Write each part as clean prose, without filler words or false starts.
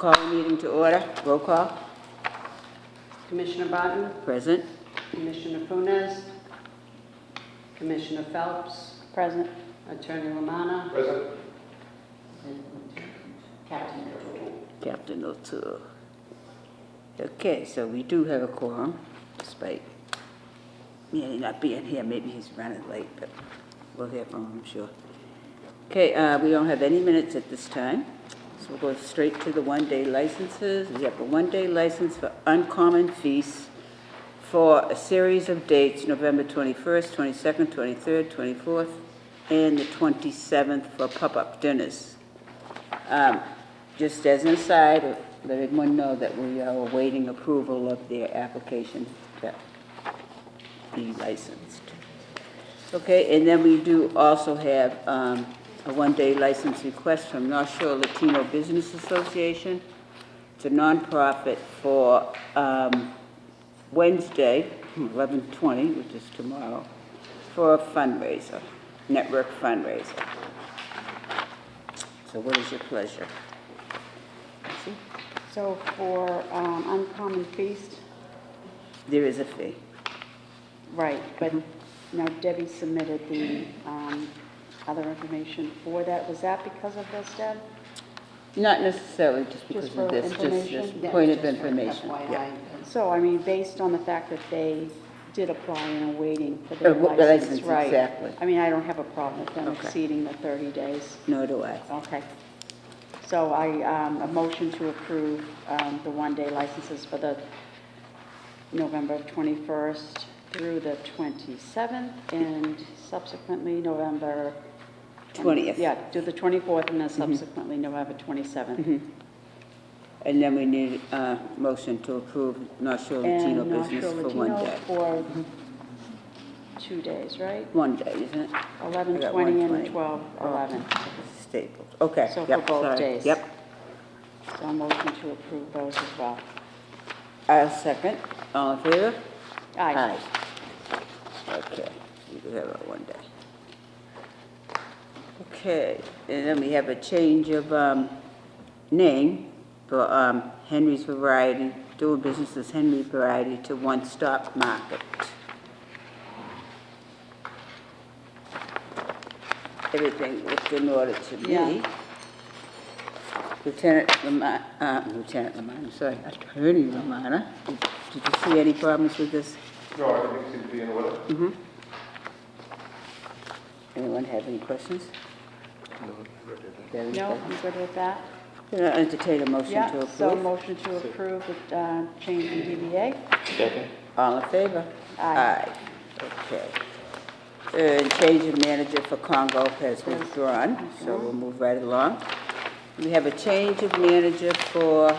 Call the meeting to order. Roll call. Commissioner Barton, Present. Commissioner Funes, Commissioner Phelps, Present. Attorney Lamanna, Present. and Captain O'Toole. Captain O'Toole. Okay, so we do have a quorum, despite Manny not being here. Maybe he's running late, but we'll hear from him, I'm sure. Okay, we don't have any minutes at this time, so we'll go straight to the one-day licenses. We have a one-day license for Uncommon Feast for a series of dates, November 21st, 22nd, 23rd, 24th, and the 27th for pop-up dinners. Just as an aside, let everyone know that we are awaiting approval of their application to be licensed. Okay, and then we do also have a one-day license request from North Shore Latino Business Association. It's a nonprofit for Wednesday, 11/20, which is tomorrow, for a fundraiser, network fundraiser. So what is your pleasure? Nancy? So for Uncommon Feast, There is a fee. right, but now Debbie submitted the other information for that. Was that because of this, Deb? Not necessarily just because Just for of this, information? just That point was of just for information. FYI. Yeah. So, I mean, based on the fact that they did apply and are waiting for their The license, license, right? exactly. I mean, I don't have a problem with them Okay. exceeding the 30 days. Nor do I. Okay. So a motion to approve the one-day licenses for the November 21st through the 27th, and subsequently November 20th. Yeah, do the 24th, and then subsequently November 27th. And then we need a motion to approve North Shore Latino And North Business Shore for one Latino day. for 2 days, right? One day, isn't it? 11/20 and 1/20. 12/11. Staples. Okay. So for Yep, both sorry. days. Yep. So a motion to approve those as well. I'll second. All in favor? Aye. Okay, we do have a one day. Okay, and then we have a change of name for Henry's Variety, doing business as Henry Variety to One Stop Market. Everything looked in order to me. Yeah. Lieutenant Lamar, I'm sorry, Attorney Lamanna, did you see any problems with this? No, I think it seems to be in order. Anyone have any questions? Have any No, questions? I'm good with that. Then I'll entertain a motion to Yeah, so approve. motion to approve the change in DBA. Second. All in favor? Aye. Okay. And change of manager for Congo has withdrawn, so we'll move right along. We have a change of manager for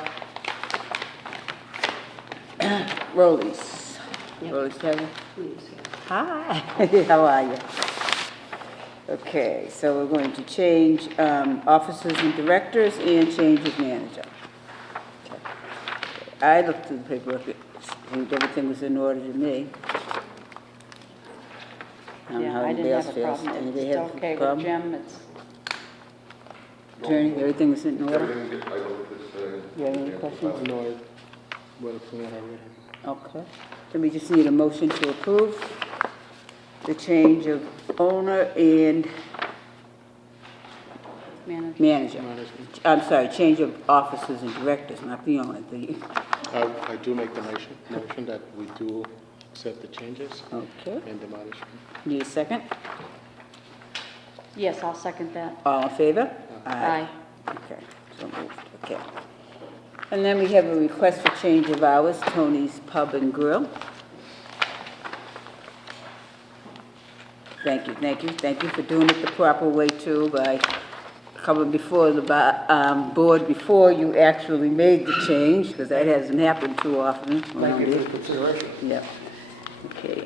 Rollies. Yep. Rollies, Kevin? Please, yeah. Hi, how are you? Okay, so we're going to change officers and directors and change of manager. Okay. I looked through the paperwork, it seemed everything was in order to me. I don't know Yeah, how I anybody didn't else have a feels. problem. Anybody It's have a okay with problem? Jim, it's, Attorney, everything was in order? Everything gets, I looked at this. You have any questions? No, I went through that already. Okay. Then we just need a motion to approve the change of owner and manager. manager. Management. I'm sorry, change of officers and directors, not the owner. I do make the motion that we do accept the changes Okay. and the management. Need a second? Yes, I'll second that. All in favor? Aye. Okay, so moved, okay. And then we have a request for change of hours, Tony's Pub and Grill. Thank you for doing it the proper way too, by coming before the board before you actually made the change, because that hasn't happened too often. Thank you for the consideration. Yeah, okay.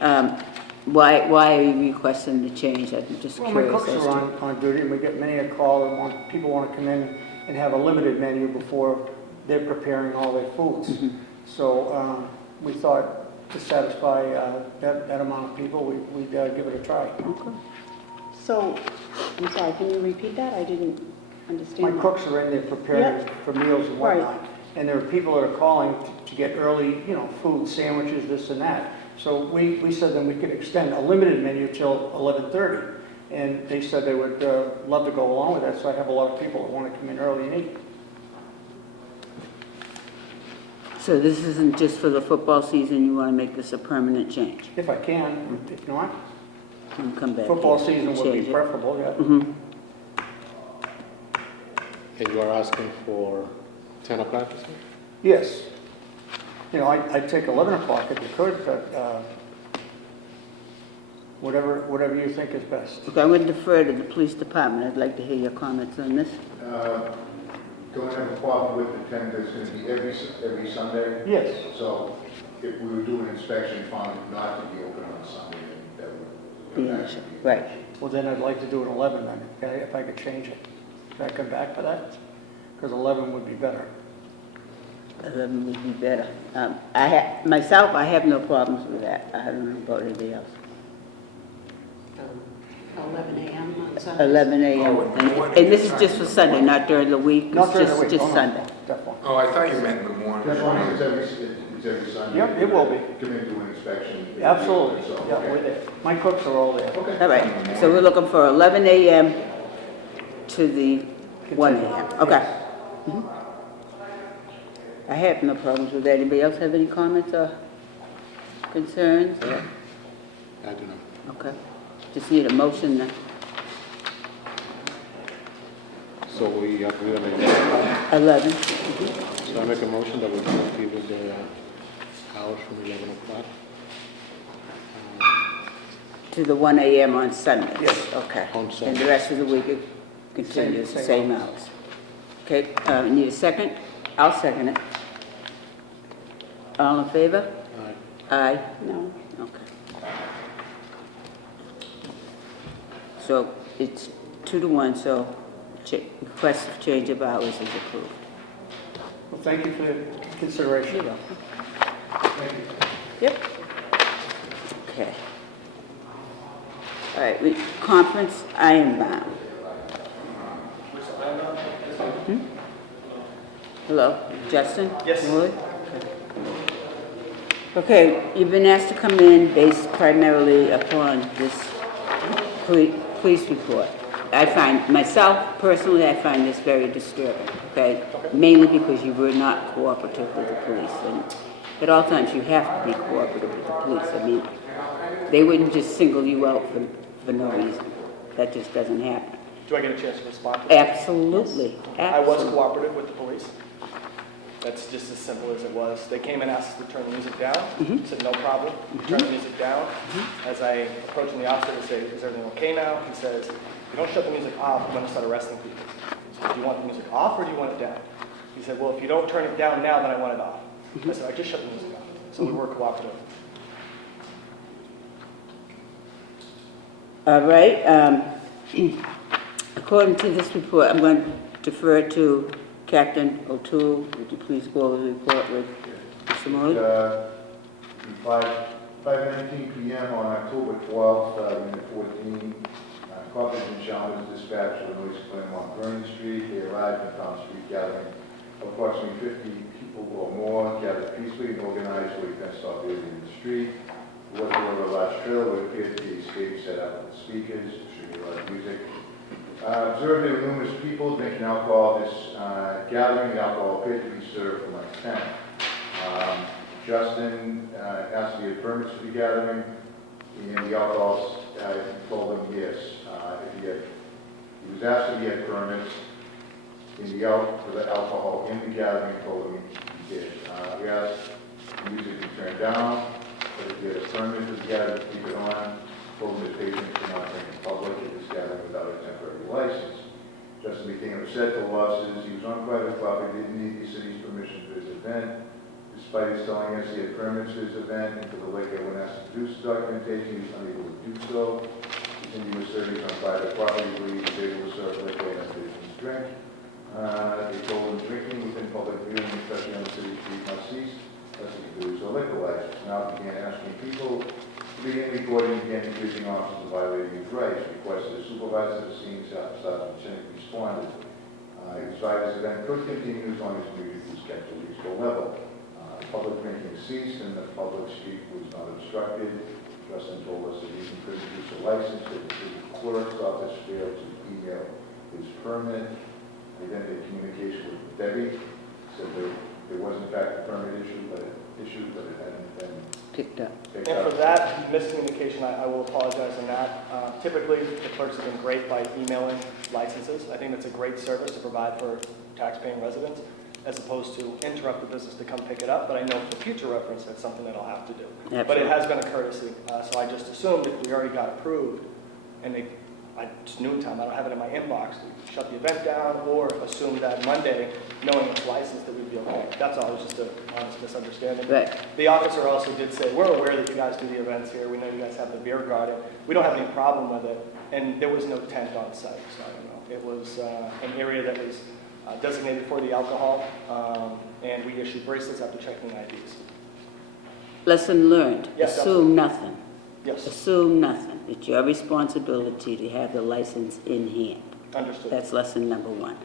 Why are you requesting the change? I'm just Well, my curious cooks as are to. on duty, and we get many a call, and people want to come in and have a limited menu before they're preparing all their foods. So we thought to satisfy that amount of people, we'd give it a try. So, I'm sorry, can you repeat that? I didn't, understand My that. cooks are in there preparing for meals and Right. whatnot. And there are people that are calling to get early, food, sandwiches, this and that. So we said then we could extend a limited menu till 11:30. And they said they would love to go along with that, so I have a lot of people that want to come in early and eat. So this isn't just for the football season, you want to make this a permanent change? If I can, if not, And come back football here season and would be change it. preferable, yeah. Mhm. And you are asking for 10 o'clock, you said? Yes. I'd take 11 o'clock if you could, but whatever you think is best. Okay, I'm going to defer to the police department. I'd like to hear your comments on this. Don't have a problem with the 10, it's going to be every Sunday. Yes. So if we were doing an inspection, found it not to be open on Sunday, then that would. Yeah, actually be- right. Well, then I'd like to do it 11 then, okay, if I could change it. Can I come back for that? Because 11 would be better. 11 would be better. I have no problems with that. I don't know about anybody else. 11 a.m. on Sunday. 11 a.m. And this is just for Sunday, not during the week? Not during the week. Just Oh, no, Sunday? Definitely. Oh, I thought you meant in the morning. That's fine. It's every Sunday. Yep, it will be. Come in, do an inspection. Absolutely, So, yeah, okay. we're there. My cooks are all there. Okay. All right, so we're looking for 11 a.m. to the 1 a.m. Okay. Mhm. I have no problems with that. Anybody else have any comments or concerns? I do not. Okay. Just need a motion then. So we agree on the 11. So I make a motion that we proceed with the hours from 11 o'clock. To the 1 a.m. on Sundays? Yes. Okay. On And Sunday. the rest of the week it continues, the Same same hours? Okay, need a second? I'll second it. All in favor? Aye. Aye. No, Okay. So it's 2-1, so request of change of hours is approved. Well, thank you for your consideration. You're welcome. Thank you. Yep. Okay. All right, conference Ironbound. Hmm? Hello, Justin? Yes. Lloyd? Okay, you've been asked to come in based primarily upon this police report. Myself personally, I find this very disturbing, okay? Mainly because you were not cooperative with the police, and at all times you have to be cooperative with the police. I mean, they wouldn't just single you out for no reason. That just doesn't happen. Do I get a chance to respond to that? Absolutely, I was absolutely. cooperative with the police. That's just as simple as it was. They came and asked us to turn the music down. Said, no problem. Turn the music down. As I approached the officer to say, is everything okay now? He says, if you don't shut the music off, I'm going to start arresting people. I said, do you want the music off or do you want it down? He said, well, if you don't turn it down now, then I want it off. I said, I just shut the music off. So we were cooperative. All right, according to this report, I'm going to defer to Captain O'Toole. Would you please go over the report with Mr. Morley? 5:19 p.m. on October 12th, Unit 14, Carpet and Chalmers dispatched of a noise complaint on Vernon Street. They arrived and found street gathering of approximately 50 people or more gathered peacefully and organized with a fenced off area in the street. There was a large trailer would appear to be a stage set up with speakers, distributing a lot of music. Observed there were numerous people drinking alcohol. This gathering, the alcohol appeared to be served from like 10. Justin asked if he had permits for the gathering, and the alcohol told him yes. He was asked if he had permits for the alcohol in the gathering, told him he did. We asked the music to turn down, but if he had a permit for the gathering to keep it on, told him that patients could not drink in public at this gathering without a temporary license. Justin became upset to officers. He was on private property, didn't need the city's permission for his event. Despite his telling us he had permits for his event and for the liquor, when asked to produce documentation, he was unable to do so. He continued to serve on private property where he was able to serve liquor and citizens drink. They told him drinking within public viewing, especially on the city street, must cease unless he could do so liquor license. Now he began asking people to begin recording, began accusing officers of violating his rights. Requested a supervisor to the scene, Sergeant Chinnick responded. He decided this event could continue as long as we was kept to reasonable level. Public drinking ceased and the public street was not obstructed. Justin told us that he could produce a license that the clerk's office failed to email his permit. He then did communication with Debbie, said there was in fact a permit issue, but it hadn't been Picked up. picked And up. for that miscommunication, I will apologize on that. Typically, the clerks have been great by emailing licenses. I think that's a great service to provide for taxpaying residents, as opposed to interrupt the business to come pick it up. But I know for future reference, that's something that I'll have to do. But it Absolutely. has been a courtesy. So I just assumed if we already got approved, and it's noontime, I don't have it in my inbox, to shut the event down, or assume that Monday, knowing it's licensed, that we'd be okay. That's all, it was just an honest misunderstanding. Right. The officer also did say, we're aware that you guys do the events here, we know you guys have the beer garden, we don't have any problem with it, and there was no tent on site, so I don't know. It was an area that was designated for the alcohol, and we issued bracelets after checking IDs. Lesson learned. Yes, Assume nothing. Yes, Assume nothing. It's your responsibility to have the license in hand. understood. That's lesson number one.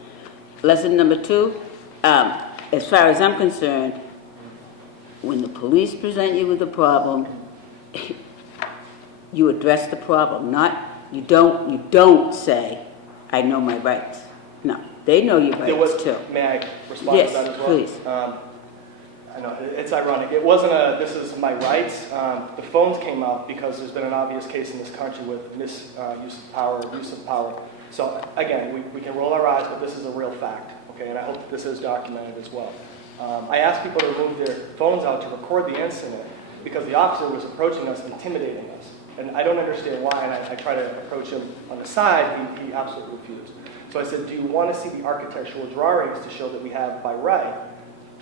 Lesson number two, as far as I'm concerned, when the police present you with a problem, you address the problem, you don't say, I know my rights. No, they know your There was, rights too. may I respond Yes, to that as well? please. I know, it's ironic. It wasn't this is my rights. The phones came up because there's been an obvious case in this country with misuse of power, abuse of power. So again, we can roll our eyes, but this is a real fact, okay? And I hope that this is documented as well. I asked people to remove their phones out to record the incident because the officer was approaching us, intimidating us. And I don't understand why, and I try to approach him on the side, he absolutely refused. So I said, do you want to see the architectural drawings to show that we have by right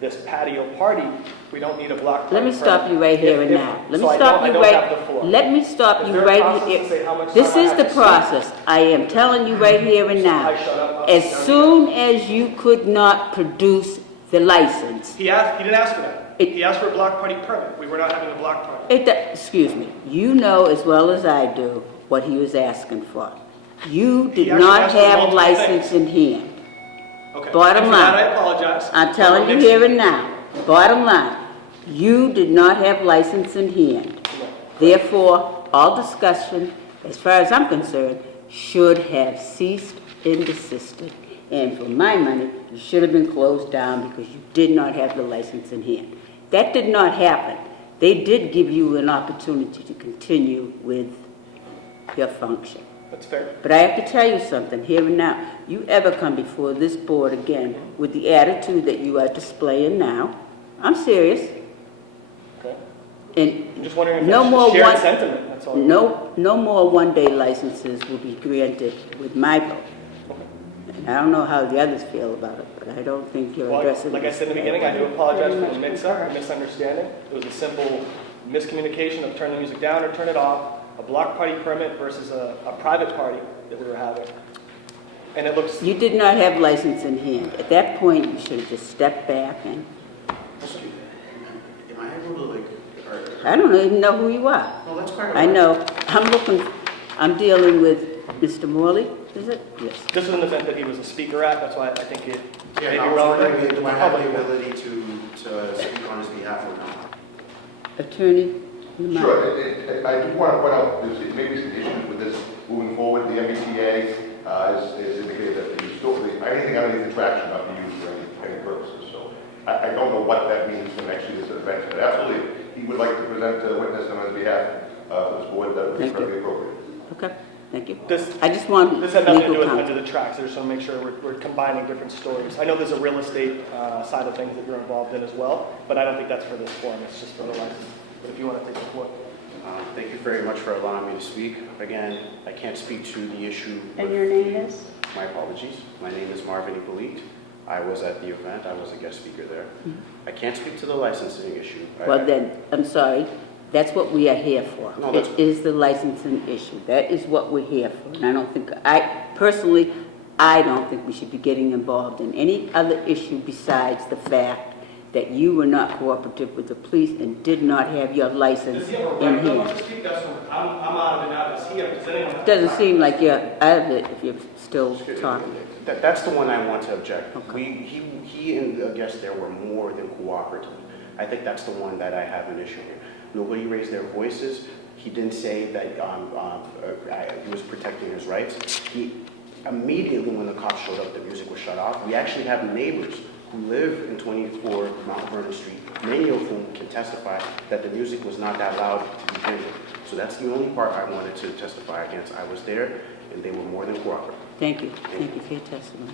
this patio party? We don't need a block party. Let me stop you right here and now. Let me So stop I you don't have right. the floor. Let me stop Is you there a right process here. to say how much This time I is have the to speak? process. I am telling you right here and So I now. shut up? As soon as you could not produce the license, He didn't ask for that. It- He asked for a block party permit. We were not having a block party. excuse me, you know as well as I do what he was asking for. You He did actually not asked for have multiple license in hand. Okay. Bottom And for line. that, I apologize. I'm telling you here and now, bottom line, you did not have license in hand. Therefore, all discussion, as far as I'm concerned, should have ceased and desisted. And for my money, you should have been closed down because you did not have the license in hand. That did not happen. They did give you an opportunity to continue with your function. That's fair. But I have to tell you something here and now. You ever come before this board again with the attitude that you are displaying now, I'm serious. Okay. And I'm just wondering if no that's more a shared one, sentiment. That's all. no more one-day licenses will be granted with my vote. And I don't know how the others feel about it, but I don't think you're Well, addressing like I this. said in the beginning, I do apologize for the Very much mix-up, the misunderstanding. It was a simple miscommunication of turn the music down or turn it off, a block party permit versus a private party that we were having. And it looks, You did not have license in hand. At that point, you should have just stepped back and, Am I able to I don't even know who you are. No, that's quite all I right. know, I'm dealing with Mr. Morley, is it? Yes. this was an event that he was a speaker at, that's why I think it may be Yeah, I was wondering, relevant. do I have the ability to speak on his behalf or not? Attorney Lamont. Sure, I do want to point out, there's maybe some issues with this moving forward. The MBTA has indicated that anything underneath the track should not be used for any purposes. So I don't know what that means for next year's event, but absolutely, he would like to present a witness on his behalf for this board. That would be Thank you. perfectly appropriate. Okay, thank you. This, I just want This had nothing to do legal with counsel. under the tracks, I just want to make sure we're combining different stories. I know there's a real estate side of things that you're involved in as well, but I don't think that's for this forum, it's just for the license. But if you want to take the floor. Thank you very much for allowing me to speak. Again, I can't speak to the issue. And with your name is? My apologies. My name is Marvin Hippolyte. I was at the event. I was a guest speaker there. I can't speak to the licensing issue. Well then, I'm sorry, that's what we are here for. No, that's- It is the licensing issue. That is what we're here for. And I don't think, personally, I don't think we should be getting involved in any other issue besides the fact that you were not cooperative with the police and did not have your license Does he have a in right though hand. to speak? That's what, I'm out of it now. Does he does anyone? Doesn't seem like you're out of it if you're still talking. That's the one I want to object. Okay. He and the guests there were more than cooperative. I think that's the one that I have an issue with. Nobody raised their voices. He didn't say that he was protecting his rights. Immediately when the cops showed up, the music was shut off. We actually have neighbors who live in 24 Mount Vernon Street, many of whom can testify that the music was not that loud to begin with. So that's the only part I wanted to testify against. I was there, and they were more than cooperative. Thank you. Thank you for your testimony.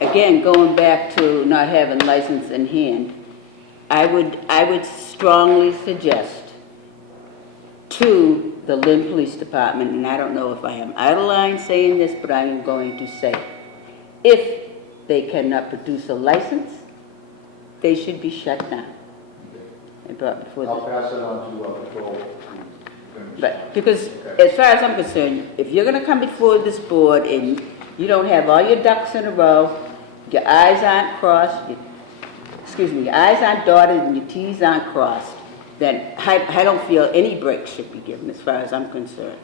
Again, going back to not having license in hand, I would strongly suggest to the Lynn Police Department, and I don't know if I am out of line saying this, but I am going to say, if they cannot produce a license, they should be shut down and brought before I'll the... pass it on to patrol. But, because as far as I'm concerned, if you're gonna come before this board and you don't have all your ducks in a row, your I's aren't crossed, your I's aren't dotted and your T's aren't crossed, then I don't feel any breaks should be given as far as I'm concerned.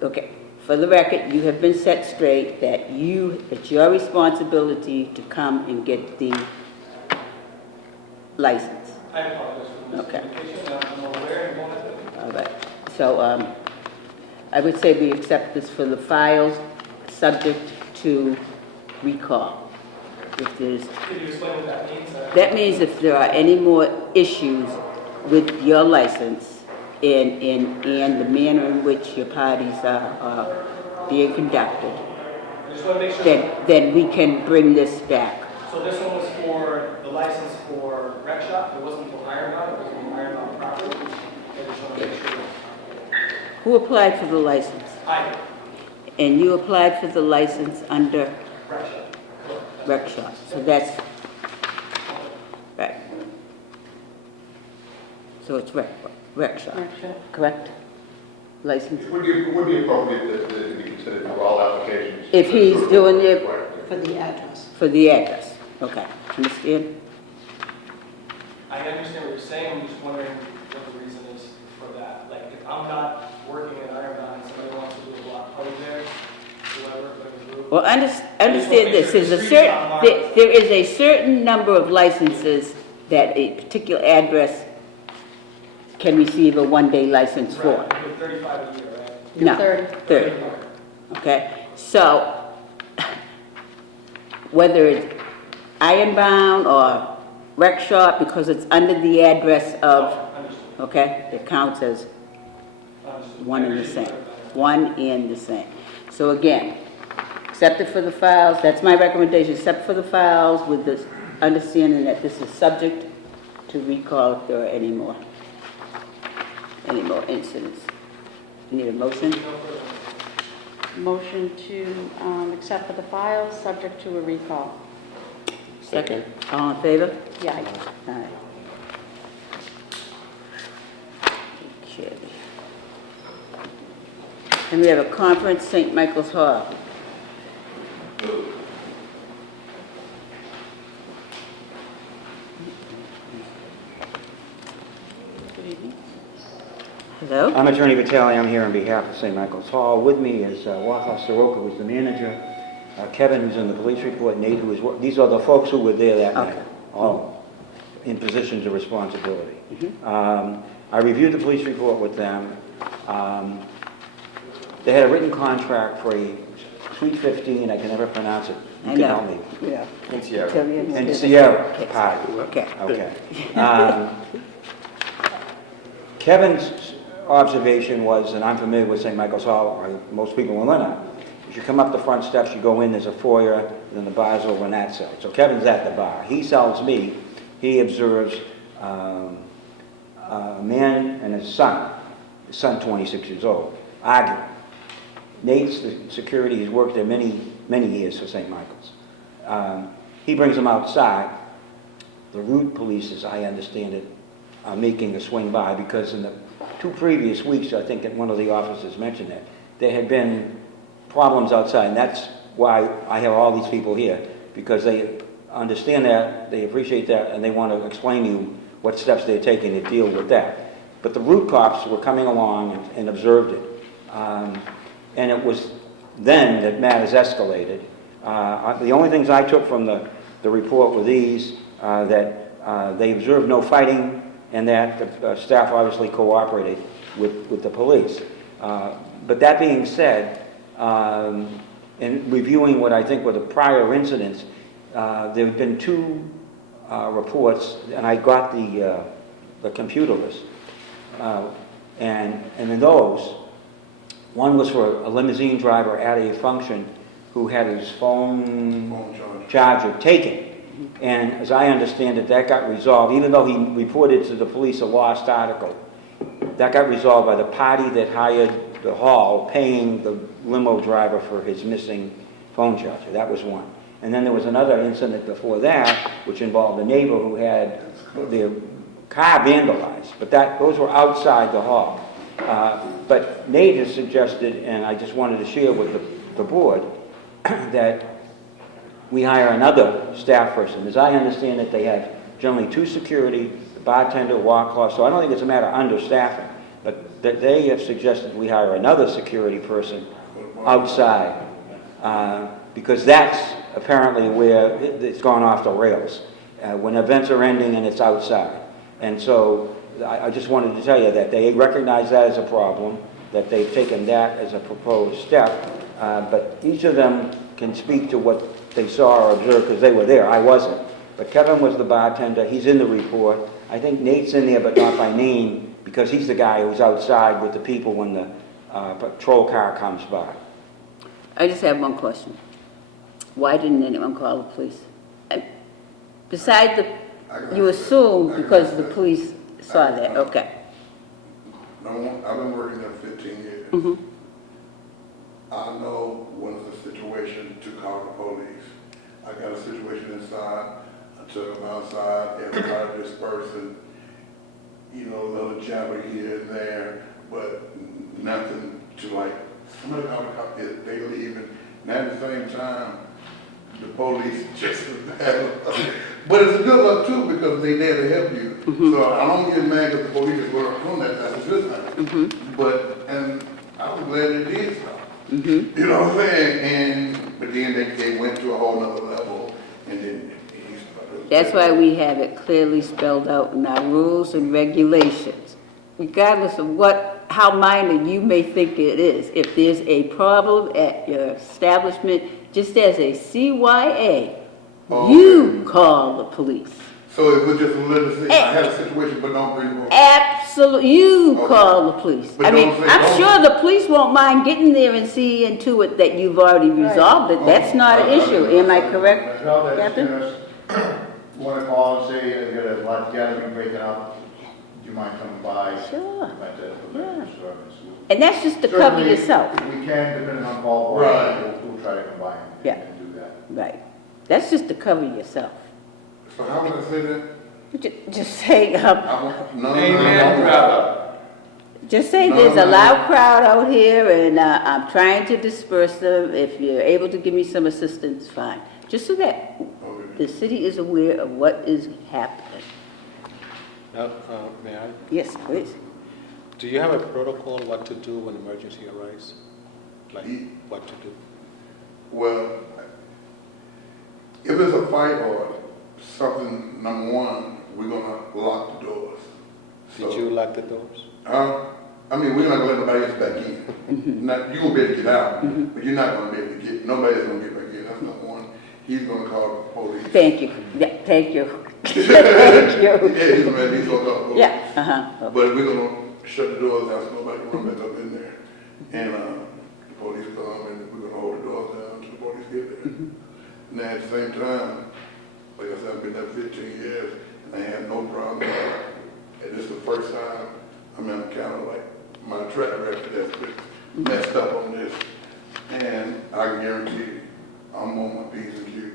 Okay, for the record, you have been set straight that it's your responsibility to come and get the license. I apologize for the Okay. miscommunication. I'm aware and wanted to. All right, so I would say we accept this for the files, subject to recall. If there's, Could you explain what that means? that means if there are any more issues with your license and the manner in which your parties are being conducted, I just want to make sure. then we can bring this back. So this one was for the license for rec shop. It wasn't for Ironbound. It was for Ironbound property. I just want to make sure. Who applied for the license? I did. And you applied for the license under Rec shop. Correct. rec shop, so that's, right. So it's rec shop, Rec shop. correct? License? It would be appropriate that it be considered for all applications. If he's doing it For the address. for the address, okay, understand? I understand what you're saying. I'm just wondering what the reason is for that. Like, if I'm not working at Ironbound and somebody wants to do a block party there, whoever group. Well, understand this, there is a certain number of licenses that a particular address can receive a one-day license for. Right, with 35 a year, right? No, 30. 30, okay? So, whether it's Ironbound or rec shop, because it's under the address of, Understood. okay, it counts as Understood. one I and the appreciate same. that. One and the same. So again, accept it for the files, that's my recommendation, accept for the files with this understanding that this is subject to recall if there are any more incidents. Need a motion? Motion to accept for the files, subject to a recall. Second. All in favor? Yeah. Aye. Okay. And we have a conference, St. Michael's Hall. Hello? I'm Attorney Vitale. I'm here on behalf of St. Michael's Hall. With me is Walter Soroka, who's the manager, Kevin, who's in the police report, Nate, who is... These are the folks who were there that night, Okay. all in positions of responsibility. I reviewed the police report with them. They had a written contract for a Suite 15, I can never pronounce it. You I can know. help me. Yeah. In Sierra. Tell me And again. Sierra Party. Okay. Okay. Kevin's observation was, and I'm familiar with St. Michael's Hall, or most people in Lynn are, if you come up the front steps, you go in, there's a foyer, and then the bar's over on that side. So Kevin's at the bar. He tells me he observes a man and his son 26 years old, arguing. Nate's the security, he's worked there many years for St. Michael's. He brings them outside. The route police, as I understand it, are making a swing by because in the 2 previous weeks, I think one of the officers mentioned that, there had been problems outside, and that's why I have all these people here, because they understand that, they appreciate that, and they want to explain to you what steps they're taking to deal with that. But the route cops were coming along and observed it. And it was then that matters escalated. The only things I took from the report were these, that they observed no fighting and that the staff obviously cooperated with the police. But that being said, in reviewing what I think were the prior incidents, there have been two reports, and I got the computer list. And in those, one was for a limousine driver at a function who had his phone charger taken. And as I understand it, that got resolved, even though he reported to the police a lost article. That got resolved by the party that hired the hall paying the limo driver for his missing phone charger. That was one. And then there was another incident before that, which involved a neighbor who had their car vandalized. But those were outside the hall. But Nate has suggested, and I just wanted to share with the board, that we hire another staff person. As I understand it, they have generally 2 security, the bartender, walk clock, so I don't think it's a matter of understaffing, but that they have suggested we hire another security person outside, because that's apparently where it's gone off the rails, when events are ending and it's outside. And so I just wanted to tell you that they recognize that as a problem, that they've taken that as a proposed step, but each of them can speak to what they saw or observed because they were there. I wasn't. But Kevin was the bartender. He's in the report. I think Nate's in there, but not by name, because he's the guy who's outside with the people when the patrol car comes by. I just have one question. Why didn't anyone call the police? Besides you assume because the police saw that, okay. I've been working there 15 years. Mm-hmm. I know when it's a situation to call the police. I got a situation inside, I took them outside, everybody dispersed, and, you know, a little jabber here and there, but nothing to like, somebody called the cop, they leaving, and at the same time, the police just as bad. But it's a good luck too, because they there to help you. Mm-hmm. So I don't get mad because the police is going to from that, that's a good thing. Mm-hmm. But, and I was glad they did stop. Mm-hmm. You know what I'm saying? But then they went to a whole nother level, and then he started. That's why we have it clearly spelled out in our rules and regulations. Regardless of how minor you may think it is, if there's a problem at your establishment, just as a CYA, you call the police. So it was just a little thing. I had a situation, but don't bring more. Absolutely, you call the police. But I mean, don't say I'm don't. sure the police won't mind getting there and seeing to it that you've already resolved it. That's not an issue. Am I correct, No, that's Captain? you want to call and say you got a lot of gathering breaking up, do you mind coming by? Sure. Like that, Yeah. disturbance. And that's just to cover Certainly, yourself. if we can, depending on call, Right. we'll try to come by Yeah. and do that. Right. That's just to cover yourself. So how would I say that? Just say, No. just say No, there's a no. loud crowd out here and I'm trying to disperse them. If you're able to give me some assistance, fine. Just so that the city is aware of what is happening. Now, may I? Yes, please. Do you have a protocol what to do when emergency arises? Like what to do? Well, if it's a fight or something, number one, we're gonna lock the doors. Did you lock the doors? I mean, we're not gonna let nobody else back in. Not, you're gonna be able to get out, but you're not gonna be able to get, nobody's gonna get back in. That's number one. He's gonna call the police. Thank you. Yeah, thank you. Thank you. Yeah, he's gonna call the police. Yeah, uh-huh. But we're gonna shut the doors down so nobody can run back up in there. And, the police come and we're gonna hold the doors down until the police get there. Now, at the same time, like I said, I've been there 15 years and I have no problem. And this is the first time I'm in kind of like my track record that's been messed up on this. And I can guarantee you, I'm on my P's and Q's.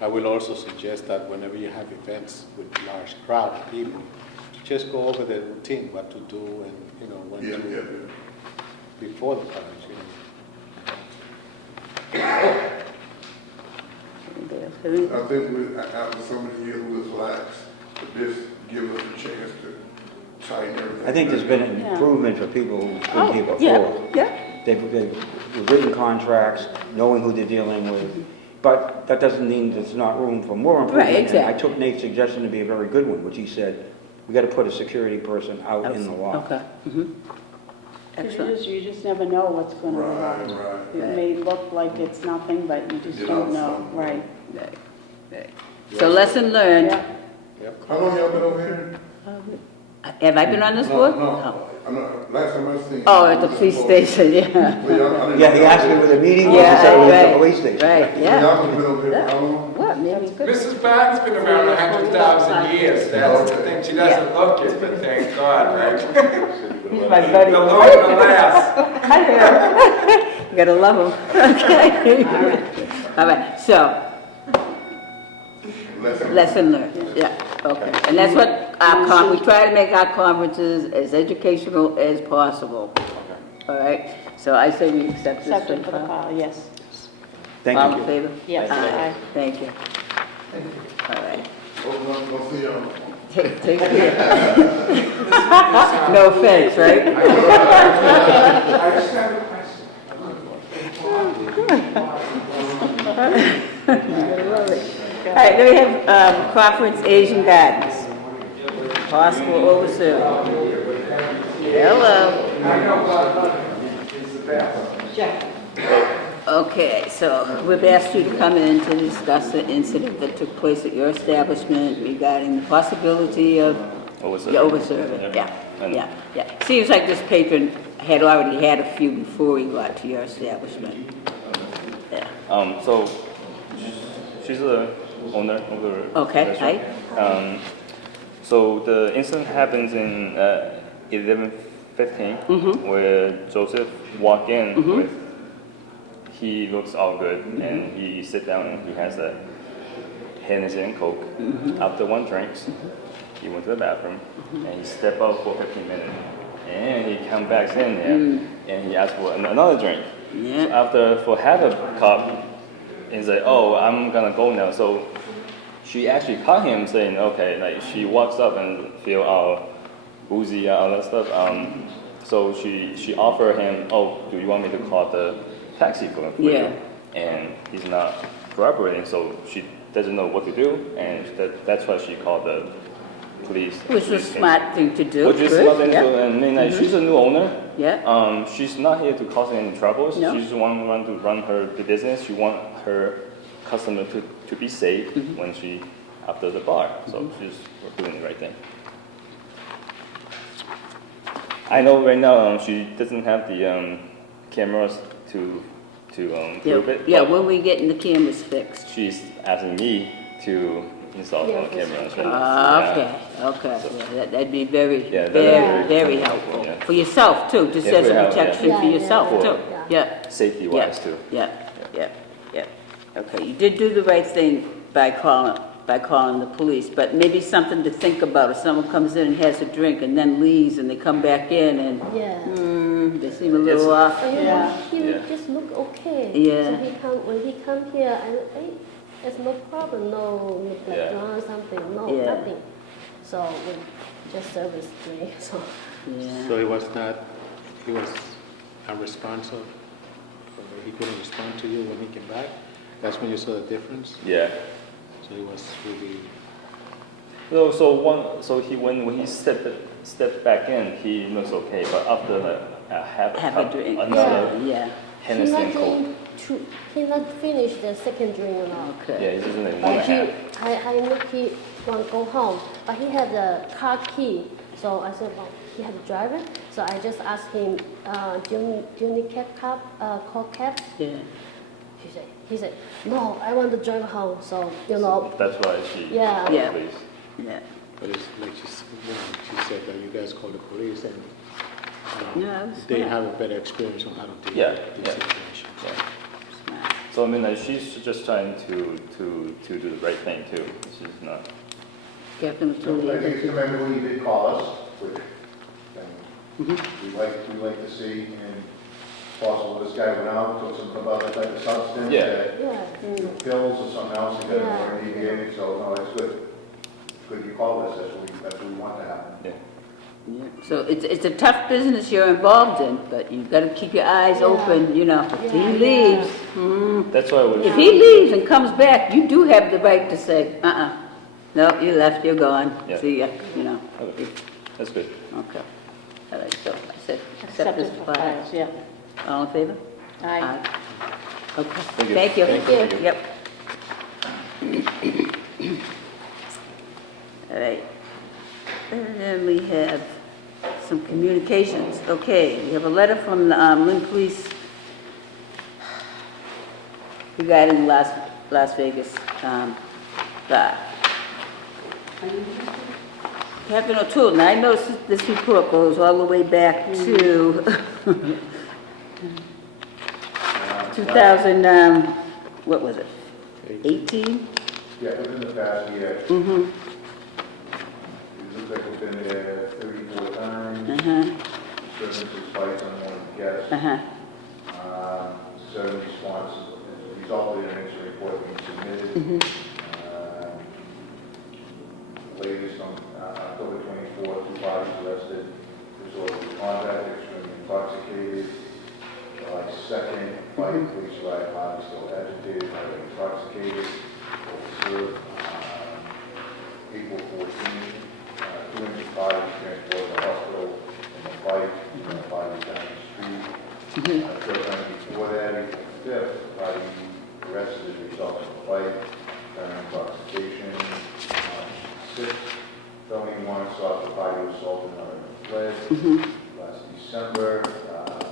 I will also suggest that whenever you have events with large crowd of people, just go over the routine, what to do and, you know, when to, before the crowds, you know. I think after so many years we was lax, but this gives us a chance tighten everything. I think there's been an Yeah. improvement for people who've been Oh, here yeah, before. yeah. They've written contracts, knowing who they're dealing with, but that doesn't mean there's not room for more improvement. Right, exactly. And I took Nate's suggestion to be a very good one, which he said, we gotta put a security person out in the lot. Okay, mhm. Excellent. You just never know what's going to Right, happen. right. It may look like it's nothing, but you just You don't know know, something. right? Right, right. So lesson learned. Yeah. How long y'all been over here? Have I been on this No, board? no, I'm not, last time I seen. Oh, at the police station, yeah. Yeah, he asked me where the meeting was, he Yeah, said it was at right, the police station. right, Y'all yeah. been over here for how long? What, maybe it's good. Mrs. Barnes been around 100,000 years. That's the thing. She doesn't look it, but thank God, right? He's my buddy. The Lord will last. I know. You gotta love him. Okay. All right, so, lesson learned, yeah, okay. And that's what we try to make our conferences as educational as possible. All right, so I say we accept this Accepted for for the the file, yes. Thank All in you. favor? Yes, aye. Thank you. All right. We'll see y'all. Take care. No offense, right? I just have a question. All right, then we have Crawford's Asian Gardens. Possible overserving. Hello. I know what is the best. Okay, so we've asked you to come in to discuss the incident that took place at your establishment regarding the possibility of overserving. Yeah. Seems like this patron had already had a few before he got to your establishment. Yeah. So she's the owner of the Okay, restaurant. So the incident happens in 11:15, where Joseph walked in with. He looks all good, and he sit down and he has a Hennessy and Coke. After one drinks, he went to the bathroom and he stepped out for 15 minutes, and he come back in there and he asked for another drink. Yeah. So after for half a cup, he's like, "Oh, I'm gonna go now." So she actually caught him saying, "Okay," like she walks up and feel all boozy, all that stuff. So she offered him, "Oh, do you want me to call the taxi for you?" Yeah. And he's not cooperating, so she doesn't know what to do, and that's why she called the police. Which was a smart thing to do. Which is Good, smart thing yeah. to do, and I mean, like, she's a new owner. Yeah. She's not here to cause any troubles. No. She just want to run her business. She want her customer to be safe when she after the bar. So she's doing the right thing. I know right now she doesn't have the cameras to prove it. Yeah, but when we getting the cameras fixed? she's asking me to install Yeah, cameras. Okay. Yeah, that'd be very, Yeah, that'd be very very helpful. helpful, yeah. For yourself too, just Yeah, as for a help, yeah. protection for Yeah, yourself yeah, too. Yeah, Safety wise too. yeah. Okay, you did do the right thing by calling the police, but maybe something to think about if someone comes in and has a drink and then leaves and they come back in and, Yeah. they seem a little off. Yeah. He Yeah. would just look okay. Yeah. So when he come here, hey, there's no problem, no neglect Yeah. or something, no, Yeah. nothing. So we just service drink, so. Yeah. So he was unresponsive, he couldn't respond to you when he came back? That's when you saw the difference? Yeah. So he was really, No, so he when he stepped back in, he looks okay, but after like half Have cup, a drink. another Yeah, Hennessy and Coke. He not finished the second drink or not. Yeah, okay. he's just like one But and a half. I know he want to go home, but he had the car key. So I said, well, he had a driver. So I just asked him, do you need call cab? Yeah. He said, no, I want to drive home. So, you know, That's why she Yeah. called Yeah. the police. Yeah. but it's like she said that you guys called the police and Yeah, that's they smart. have a better experience on how to deal Yeah, with these yeah. situations. Yeah. Smart. So I mean, like, she's just trying to do the right thing too. She's not. So I think it's commendable you did call us, which we'd like to see, and possible this guy went out, took some about that type of substance, Yeah. that, yeah. pills or something else, he got Yeah. alleviated, so no, it's good. Good you called us, that's what we want to happen. Yeah. Yeah. So it's a tough business you're involved in, but you've got to keep your eyes Yeah. open, you know. If he Yeah, leaves, That's why we if he leaves and comes back, you do have the right to say, no, you left, you're gone, Yeah. see ya, you know. Okay. That's good. Okay. All right, so I said, accept Accept this it for file. files, yeah. All in favor? Aye. Okay, you. thank you. Thank you. Yep. All right. And then we have some communications. Okay, we have a letter from the Lynn Police regarding Las Vegas bar. Captain O'Toole, now I noticed this report goes all the way back to 2000, what was it? 18? Yeah, within the past year, Mm-hmm. it looks like we've been there 34 times, Uh-huh. 76 fights on one guest. Uh-huh. 7 responses resulted in an incident report being submitted. Mm-hmm. Latest on October 24th, 2 bodies arrested, result of conduct, extremely intoxicated. July 2nd, fight, police arrived, body still agitated, highly intoxicated. Observed, April 14th, 2 injured bodies transported to the hospital in the fight, bodies down the street. Short time before that, April 5th, body arrested as a result of the fight, intoxication. 6, felony 1, assault with body assault and other fled. Last December,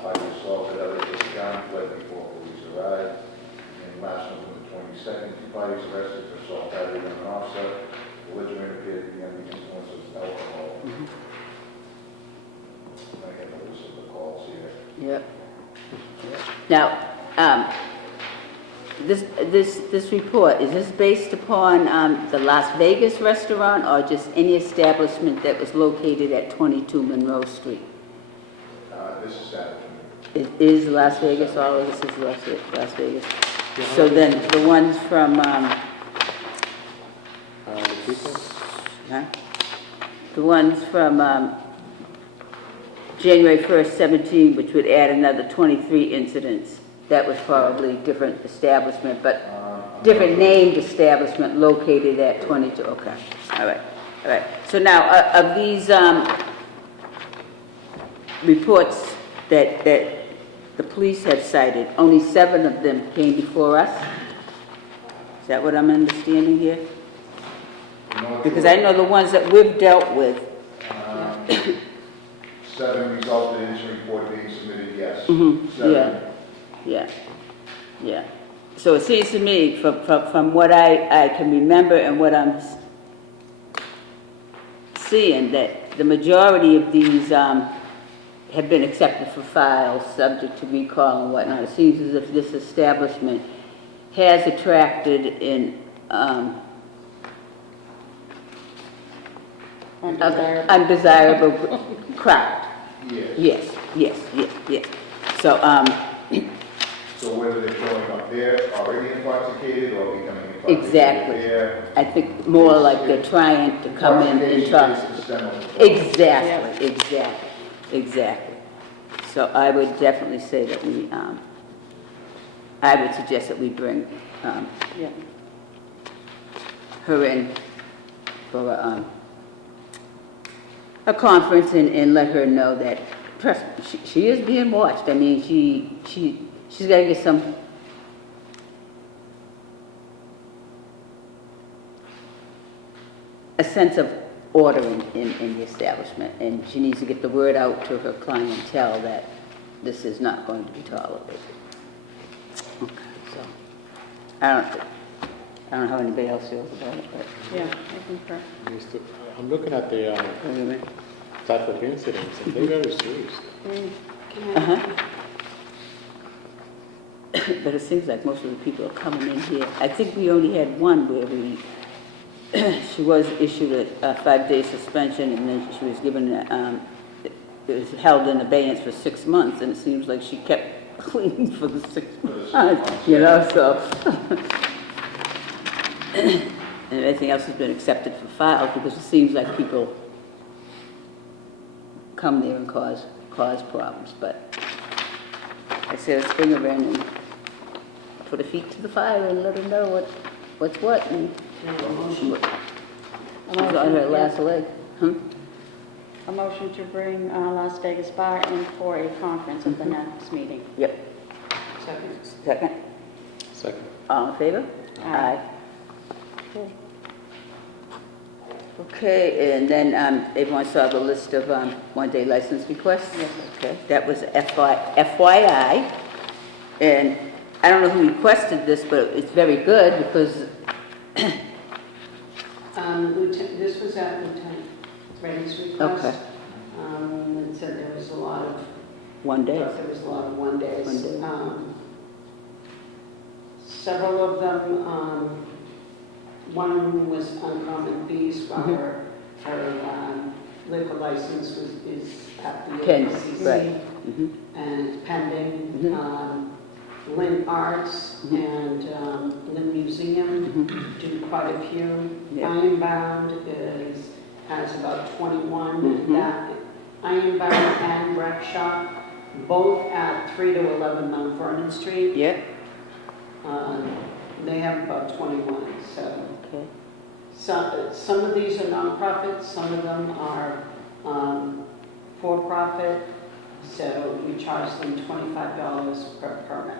body assaulted others with a gun, fled before police arrived. And last November 22nd, 2 bodies arrested for assault battery on an officer. Belligerent appeared to be under the influence of alcohol. I get the list of the calls here. Yep. Now, this report, is this based upon the Las Vegas restaurant or just any establishment that was located at 22 Monroe Street? This establishment. It is Las Vegas, all of this is Las Vegas. So then the ones from, the ones from January 1st, 17, which would add another 23 incidents. That was probably different establishment, but different named establishment located at 22. Okay, all right, all right. So now, of these reports that the police have cited, only 7 of them came before us? Is that what I'm understanding here? Because I know the ones that we've dealt with. 7 resulted in incident report being submitted, yes. 7. Yeah. So it seems to me, from what I can remember and what I'm seeing, that the majority of these have been accepted for files, subject to recall and whatnot. It seems as if this establishment has attracted an undesirable crowd. Yes. Yes. So, So whether they're showing up there already intoxicated or becoming intoxicated exactly. there. I think more like they're trying to come in and talk. Exactly. So I would definitely say that we, I would suggest that we bring her in for a conference and let her know that, trust me, she is being watched. I mean, she's got to get some a sense of order in the establishment, and she needs to get the word out to her clientele that this is not going to be tolerated. Okay, so I don't know how anybody else feels about it, but Yeah, I concur. I'm looking at the wait a minute. type of incidents, and they're very serious. But it seems like most of the people are coming in here. I think we only had one where she was issued a 5-day suspension, and then she was given, it was held in abeyance for 6 months, and it seems like she kept clean for the 6 months, you know, so. And everything else has been accepted for files, because it seems like people come there and cause problems, but I said, let's bring her in and put her feet to the fire and let her know what's what, and she's on her last leg. A motion to bring Las Vegas Bar in for a conference at the next meeting. Yep. Second? Second. All in favor? Aye. Okay. Okay, and then everyone saw the list of one-day license requests? Yes. Okay, that was FYI. And I don't know who requested this, but it's very good because, This was at Lieutenant Reddy's request. Okay. It said there was a lot of, one day. there was a lot of one days. One day. Several of them, one was Uncommon Beast, while her liquor license is at the Ken, ABCC. right. Mhm. And it's pending. Mhm. Lynn Arts and Lynn Museum do quite a few. Yeah. Ironbound has about 21. Mhm. That Ironbound and Rec Shop, both at 3 to 11 Mount Vernon Street. Yeah, They have about 21, so. okay. Some of these are nonprofits, some of them are for-profit, so we charge them $25 per permit.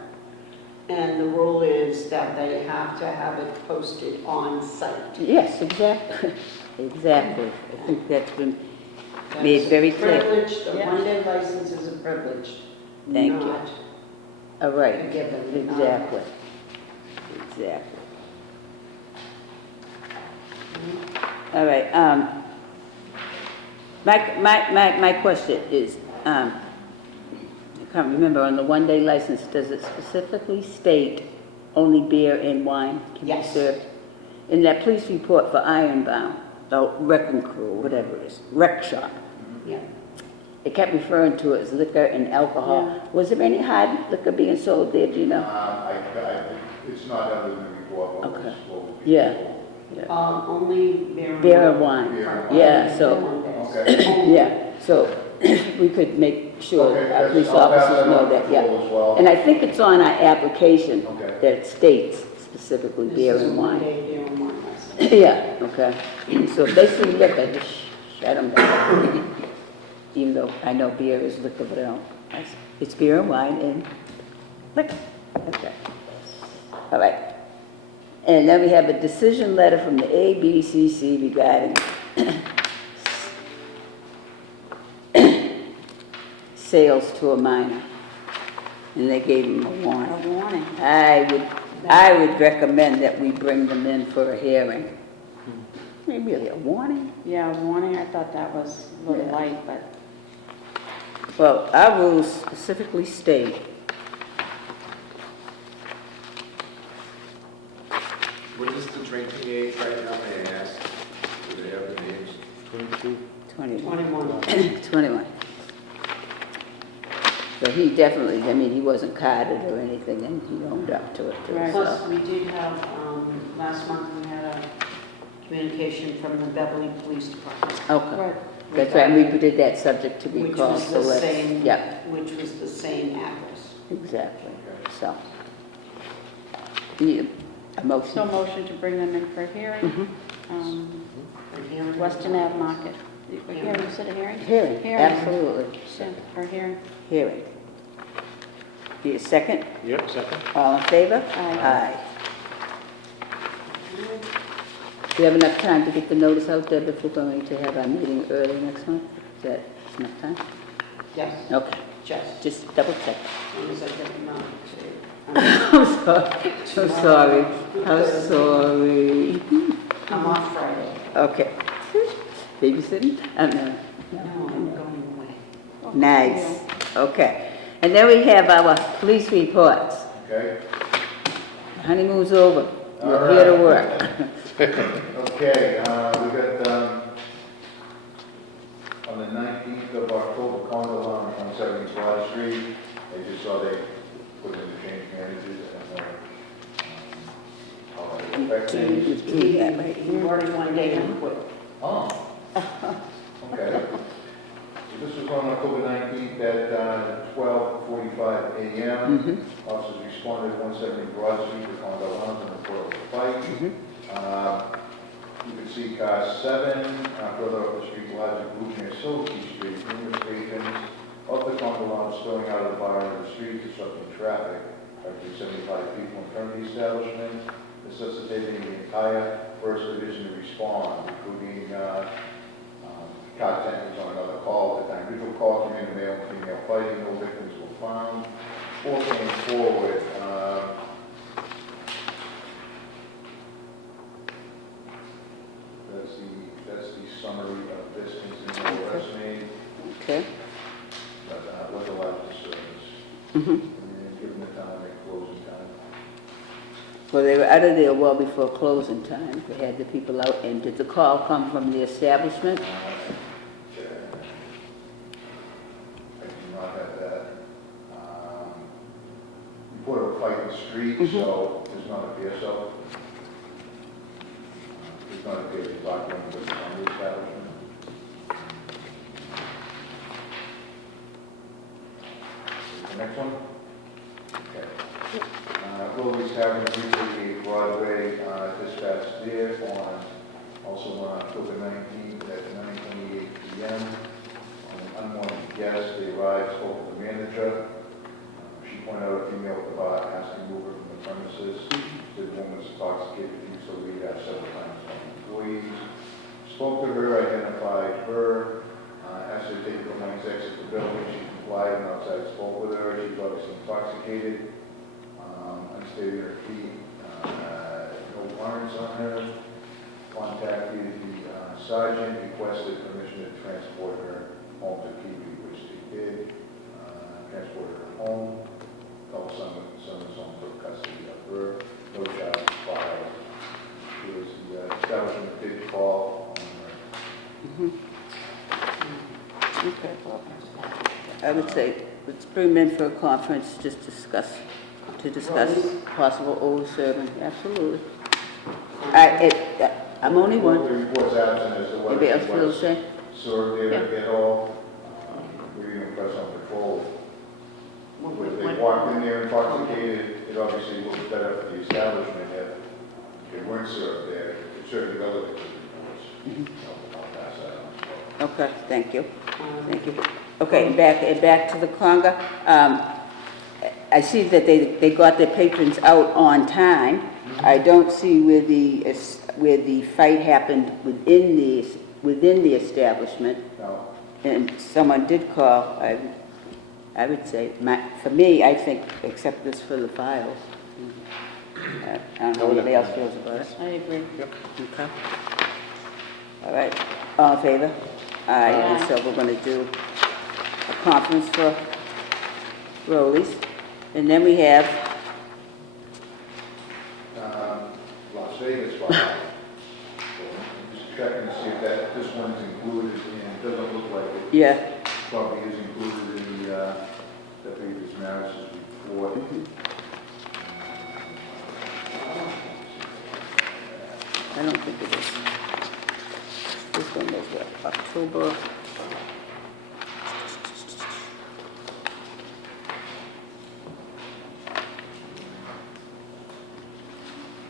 And the rule is that they have to have it posted on site. Yes, exactly. Exactly. I think that's been made very clear. Privilege, the Yeah. one-day license is a privilege, Thank you. not All a right. given. Exactly. Exactly. All right, my question is, I can't remember, on the one-day license, does it specifically state only beer and wine can be Yes. served? In that police report for Ironbound, the Wrecking Crew, whatever it is, Rec Shop, Yeah. it kept referring to it as liquor and alcohol. Yeah. Was there any hard liquor being sold there, do you know? It's not under the report, what was, Okay. what was. Yeah. Yeah. Only Beer and wine. Beer. Yeah, so, One day. Okay. yeah, so we could make sure Okay, our police I'll pass officers that know on to that, yeah. Paul as well. And I think it's on our application Okay. that it states specifically beer This is and a wine. one-day beer and wine license. Yeah, okay. So if they see liquor, just shut them down. Even though I know beer is liquor, but I don't, it's beer and wine and liquor. Okay. All right. And then we have a decision letter from the ABCC regarding sales to a minor. And they gave them a warning. A warning. I would recommend that we bring them in for a hearing. Maybe really a warning? Yeah, a warning, I thought that was a little Yeah. light, but Well, our rules specifically state What is the drinking age right now, may I ask? Do they have the names? 22. 21. 21. 21. So he definitely, I mean, he wasn't carded or anything, and he owned up to it too. Right. So. Plus, we did have, last month, we had a communication from the Beverly Police Department. Okay, right. that's right, and we did that subject to be Which called, was so the let's, same, yep, which was the same address. exactly, so. You need a motion? So motion to bring them in for a hearing. For hearing. Western Ave Market. A hearing, you said a hearing? Hearing, Hearing. absolutely, Yeah, for a hearing. hearing. Need a second? Yep, second. All in favor? Aye. Do you have enough time to get the notice out there if we're going to have our meeting early next month? Is that enough time? Yes, Okay, just, just double check. as long as I get them out to. I'm sorry, I'm sorry, I'm sorry. I'm off Friday. Okay. Babysitting? No, I'm going away. Nice, okay. And then we have our police reports. Okay? Honeymoon's over, All we're here to right. work. Okay, we got, on the 19th of October, condo on 170 Broad Street. They just saw they put in the change managers and, how they affect things. You already one day and quit. Oh, okay. This was on October 19th at 12:45 a.m. Officers responded at 170 Broad Street to Condo Lounge and report of a fight. You can see car 7 further up the street, larger group near Silky Street. Numerous patrons of the Condo Lounge spilling out of the bar into the street, disrupting traffic. Roughly 75 people in front of the establishment, necessitating the entire First Division to respond, including car 10 was on another call at the time. Visual call came in, male and female fighting, no victims were found. 4 came forward. That's the summary of this incident that was made. Okay. But was a lot of disturbance. And given the time, they closing time. Well, they were out of there well before closing time. They had the people out, and did the call come from the establishment? I do not have that. Report of a fight in the street, so there's not a PSO. There's not a PSO document on the establishment. The next one? Okay. Rotary Tavern, 338 Broadway, dispatch there on, also on October 19th at 9:28 p.m. On an unwanted guest, they arrived, spoke with the manager. She pointed out a female at the bar, asking to move her from the premises. The woman was intoxicated, refused to leave out several times from employees. Spoke to her, identified her, asked her to take the woman's exit the building. She complied and outside spoke with her. She was obviously intoxicated. Unstable in her feet, no warrants on her. Contacted the sergeant, requested permission to transport her home to Kiwi, which they did. Transported her home. Called someone's home for custody of her. No charge filed. It was the establishment that did call on her. Okay. I would say, let's bring them in for a conference, just discuss possible overserving, absolutely. I'm only one. The report's absent as to whether Anybody else she feel the was same? served there at all. We even press on patrol. If they walked in there intoxicated, it obviously looks better for the establishment if they weren't served there. It's certainly relative to the reports. I'll pass that on. Okay, thank you. Thank you. Okay, back to the conga. I see that they got their patrons out on time. I don't see where the fight happened within the establishment. No. And someone did call. I would say, for me, I think, accept this for the files. I don't know how anybody else feels about it. I agree. Yep. Okay. All right. All in favor? Aye. And so we're going to do a conference for Rollies. And then we have, Las Vegas file. So I'm just checking to see if this one's included, and it doesn't look like it. yeah, Probably is included in the previous marriages report. I don't think it is. This one was what, October?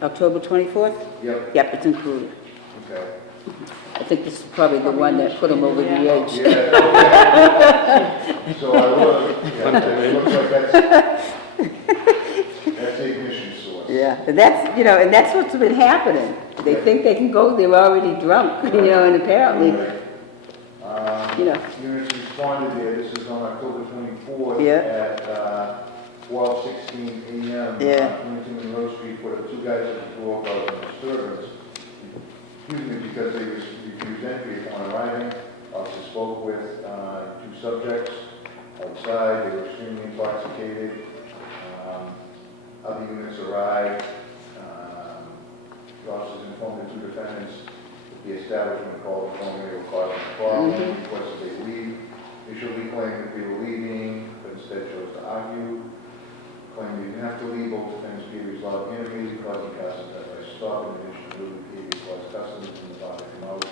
October 24th? Yep, Yep, it's included. okay. I think this is probably the one that put them over the edge. Yeah. So I look, it looks like that's the ignition source. Yeah, and that's what's been happening. They think they can go, they're already drunk, and apparently, Units responded there, this is on October 24th Yeah. at 12:16 a.m. Yeah. Huntington Road Street, where the 2 guys at the door caused a disturbance. Excuse me, because they refused entry upon arriving. Officer spoke with 2 subjects outside, they were extremely intoxicated. Other units arrived. The officers informed the 2 defendants that the establishment called the phone, they were causing a problem, requested they leave. Initially claimed that they were leaving, but instead chose to argue. Claimed you didn't have to leave, both defendants being resolved interviews, causing customers that by stopping, in addition to behavior caused customers from the bar to come out.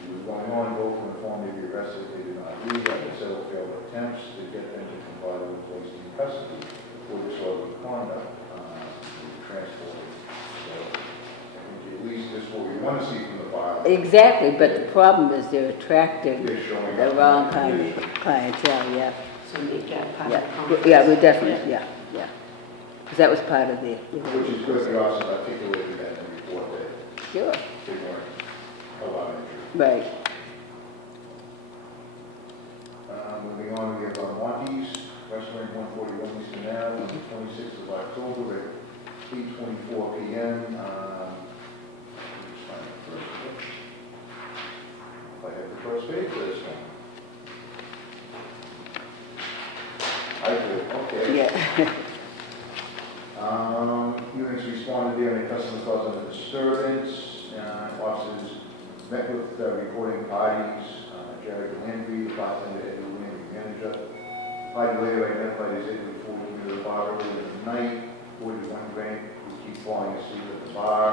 He was going on, both were informed they'd be arrested, they did not leave. After custody for disorderly conduct, transported. So, I think at least that's what we want to see from the file. Exactly, but the problem is they're attracting They're showing the up. wrong kind of clientele, yeah. So make that part of the Yeah, conference. yeah, we definitely, yeah. Because that was part of the. Which is good, we also articulated that in the report that Sure, they weren't allowed entry. right. Moving on, we have Monty's Restaurant, 141 Eastern Ave, on the 26th of October at 8:24 p.m. Just find the first page. If I have the first page for this one. I do, okay. Yeah. Units responded there, and the customer calls on the disturbance. Officers met with recording parties, Jared Landry, the bartender, Eddie Landry, manager. Party later identified as Edward 14 near the bar earlier in the night. 41 drank, who keep falling asleep at the bar.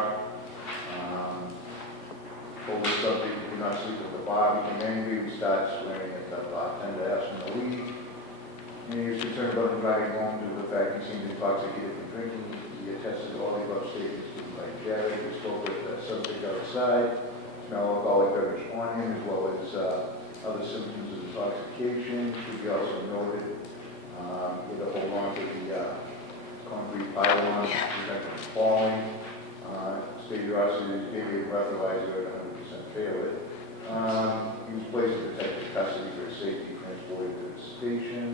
Told the subject he could not sleep at the bar, became angry, he started swearing at the bartender, asked him to leave. And he was concerned about him driving home due to the fact he seemed intoxicated from drinking. He attested to all the above statements given by Jared. He spoke with the subject outside, smell alcoholic beverage on him, as well as other symptoms of intoxication. Should be also noted with the hold on to the concrete pylon, preventing from falling. State your officers gave a breathalyzer at 100% failure. He was placed in protective custody for safety, transported to the station.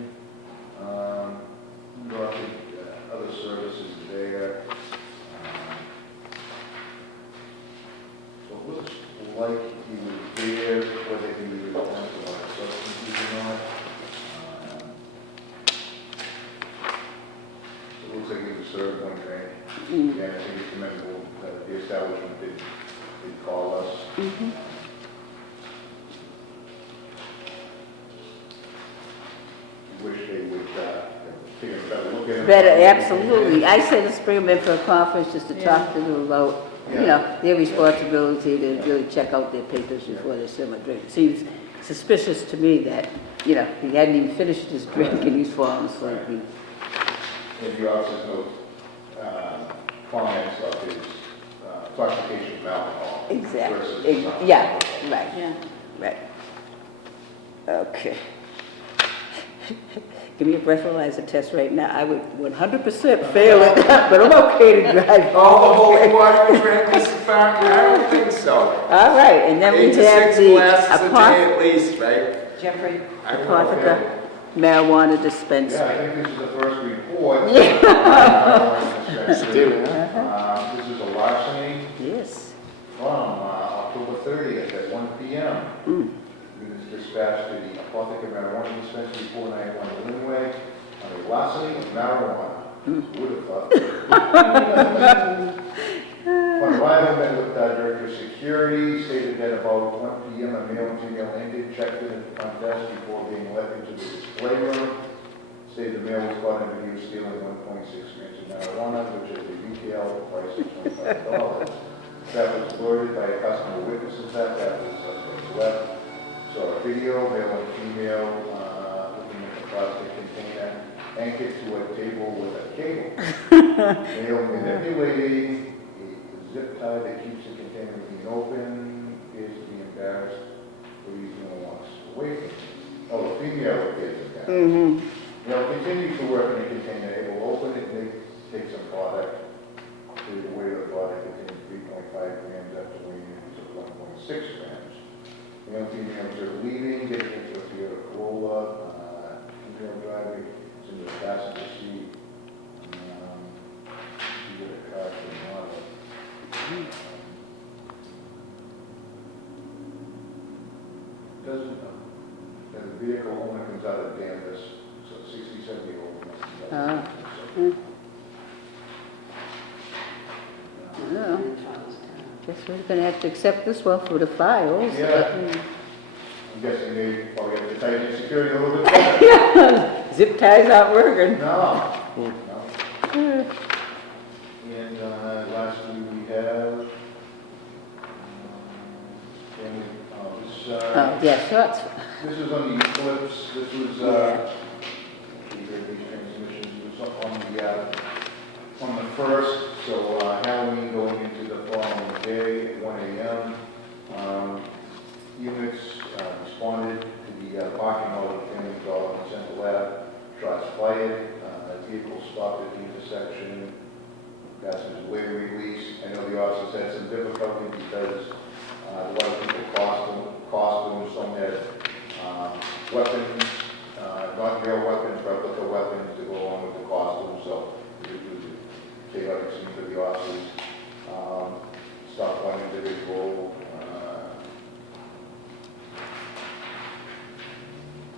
Other services there. So it looks like he was there, whether he was responsible for substances or not. So it looks like he was served one drink. And I think it's commendable that the establishment did call us. Wish they would take a better look at it. Better, absolutely. I say let's bring them in for a conference just to talk to them about, you know, their responsibility to really check out their papers before they serve a drink. It seems suspicious to me that, you know, he hadn't even finished his drink and he's falling asleep. And you also note comments of his intoxication of alcohol. Exactly. Versus Yeah, right, Yeah. right. Okay. Give me a breathalyzer test right now. I would 100% fail it, but I'm okay to drive. All the holy water you drank was the factor? I don't think so. All right, and then we 8 to have 6 the glasses a day at least, right? Jeffrey, I don't Apotheca know. marijuana Yeah, I dispensary. think this is the first report. Yeah. This is a larceny Yes. from October 30th at 1 p.m. It is dispatched to the Apotheca Marijuana Dispensary, 491 Linway, on a larceny of marijuana. Would have thought. On arrival, met with Director of Security, stated that about 1 p.m. a male and female ended, checked in at the front desk before being led into the display room. Stated the male was caught in the view stealing 1.6 grams of marijuana, which is the retail price of $25. That was alerted by a customer witnesses that was suspect's left. Saw a video, male and female, looking at the plastic container, anchored to a table with a cable. Male manipulating a zip tie that keeps the container being open, appears to be embarrassed, but he's going to walk away from it. Oh, the female appears embarrassed. Male continues to work in the container, able to open it, take some product. The weight of the product contains 3.5 grams after weighing in of 1.6 grams. Male and females are leaving, getting into a Toyota Corolla. Female driver is in the passenger seat. You get a car from the model. Doesn't know. The vehicle owner comes out of Danvers, so 60-70-year-old. Yeah. Guess we're gonna have to accept this one for the files. Yeah. I'm guessing they probably have to tighten security a little bit better. Zip ties aren't working. No. And lastly, we have, Yeah, shorts. this is on the Eclipse. This was, Yeah. these transmissions have on the 1st, so Halloween going into the following day at 1 a.m. Units responded to the parking lot of Family Dollar on Central Ave. Shots fired. Vehicle stopped at the intersection. Passengers way released. I know the officers had some difficulty because a lot of people costumes, some had weapons, not real weapons, replica weapons to go along with the costume, so it was a chaotic scene for the officers. Stopped one individual.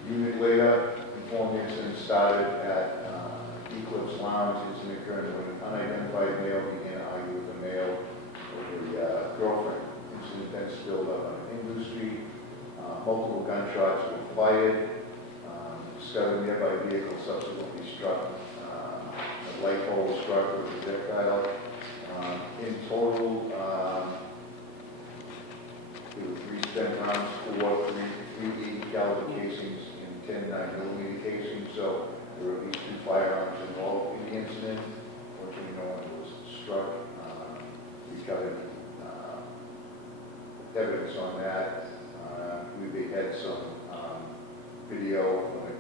Unit later informed the incident started at Eclipse Lounge. Incident occurred when an unidentified male began to argue with a male over a girlfriend. Incident then spilled up on English Street. Multiple gunshots were fired. Discovered nearby vehicle subsequently struck. A light pole struck with a projectile. In total, there were 3 spent rounds, 3 caliber casings, and 10 9mm casings. So there were at least 2 firearms involved in the incident. Fortunately, no one was struck. We covered evidence on that. We had some video from the